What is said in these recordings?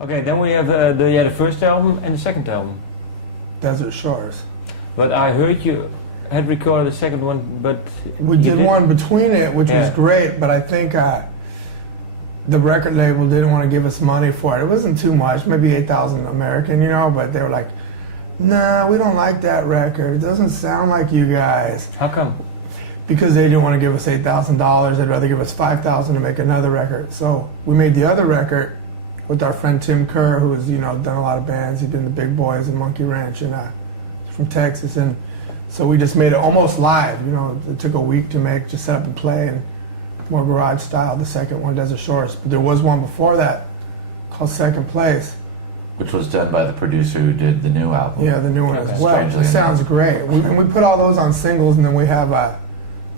Okay, then we have the first album and the second album. Desert Shores. But I heard you had recorded the second one, but we did one between it, which was great. But I think the record label didn't want to give us money for it. It wasn't too much, maybe 8,000 American, you know. But they were like, "Nah, we don't like that record. It doesn't sound like you guys." How come? Because they didn't want to give us $8,000. They'd rather give us $5,000 to make another record. So we made the other record with our friend Tim Kerr, who's done a lot of bands. He'd been the Big Boys and Monkey Ranch, and from Texas. And so we just made it almost live. It took a week to make, just set up and play, and more garage style. The second one, Desert Shores. But there was one before that called Second Place, which was done by the producer who did the new album. Yeah, the new one as well. It sounds great. And we put all those on singles, and then we have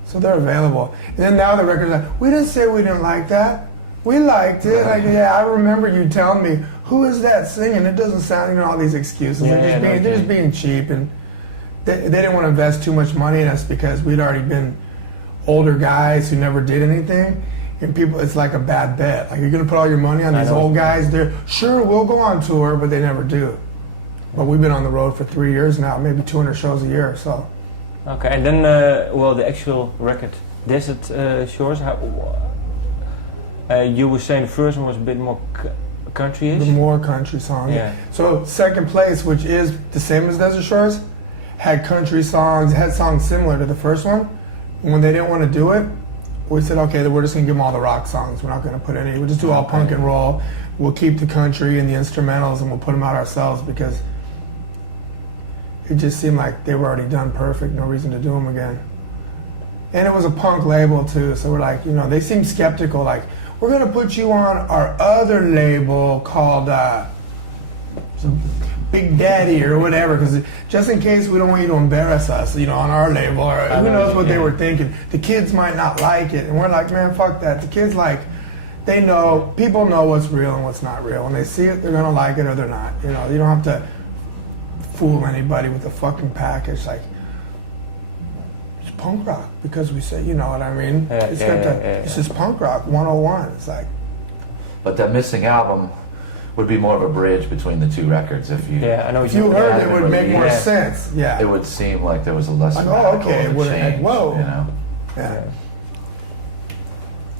so they're available. And then now the record's like, we didn't say we didn't like that. We liked it. Like, yeah, I remember you telling me, who is that singing? It doesn't sound, all these excuses. They're just being cheap, and they didn't want to invest too much money in us because we'd already been older guys who never did anything. And people, it's like a bad bet. Like, you're going to put all your money on these old guys. They're, sure, we'll go on tour, but they never do. But we've been on the road for 3 years now, maybe 200 shows a year, so. Okay, and then, the actual record, Desert Shores, you were saying the first one was a bit more country-ish? The more country song, yeah. So Second Place, which is the same as Desert Shores, had country songs, had songs similar to the first one. When they didn't want to do it, we said, okay, we're just going to give them all the rock songs. We're not going to put any, we'll just do all punk and roll. We'll keep the country and the instrumentals, and we'll put them out ourselves because it just seemed like they were already done perfect, no reason to do them again. And it was a punk label too, so we're like, they seemed skeptical, like, we're going to put you on our other label called Big Daddy or whatever, because just in case we don't want you to embarrass us, on our label, or who knows what they were thinking. The kids might not like it, and we're like, man, fuck that. The kids they know, people know what's real and what's not real. When they see it, they're going to like it or they're not. You don't have to fool anybody with a fucking package. Like, it's punk rock because we say, you know what I mean? It's just punk rock 101. It's like. But that missing album would be more of a bridge between the two records. If you I know if you heard it, would make more sense. Yeah. It would seem like there was a less radical change. Whoa. Yeah.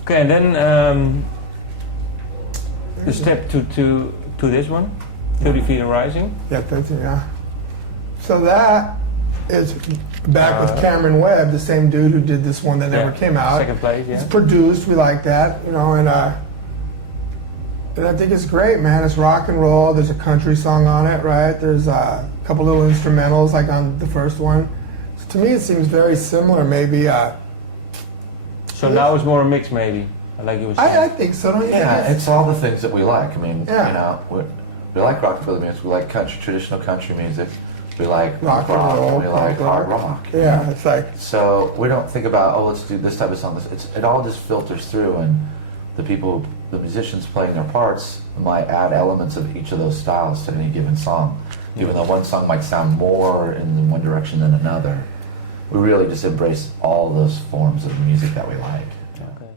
Okay, and then the step to this one, 30 Feet and Rising. Yeah. So that is back with Cameron Webb, the same dude who did this one that never came out. Second Place, yeah. It's produced, we like that, and I think it's great, man. It's rock and roll. There's a country song on it, right? There's a couple little instrumentals like on the first one. So to me, it seems very similar, maybe. So now it's more a mix, maybe, like you were saying. I think so, don't you? Yeah, it's all the things that we like. I mean, we like rockabilly music, we like traditional country music, we like rock and roll, we like hard rock. Yeah, it's like. So we don't think about, let's do this type of song. It all just filters through, and the musicians playing their parts might add elements of each of those styles to any given song. Even though one song might sound more in one direction than another, we really just embrace all those forms of music that we like. Okay.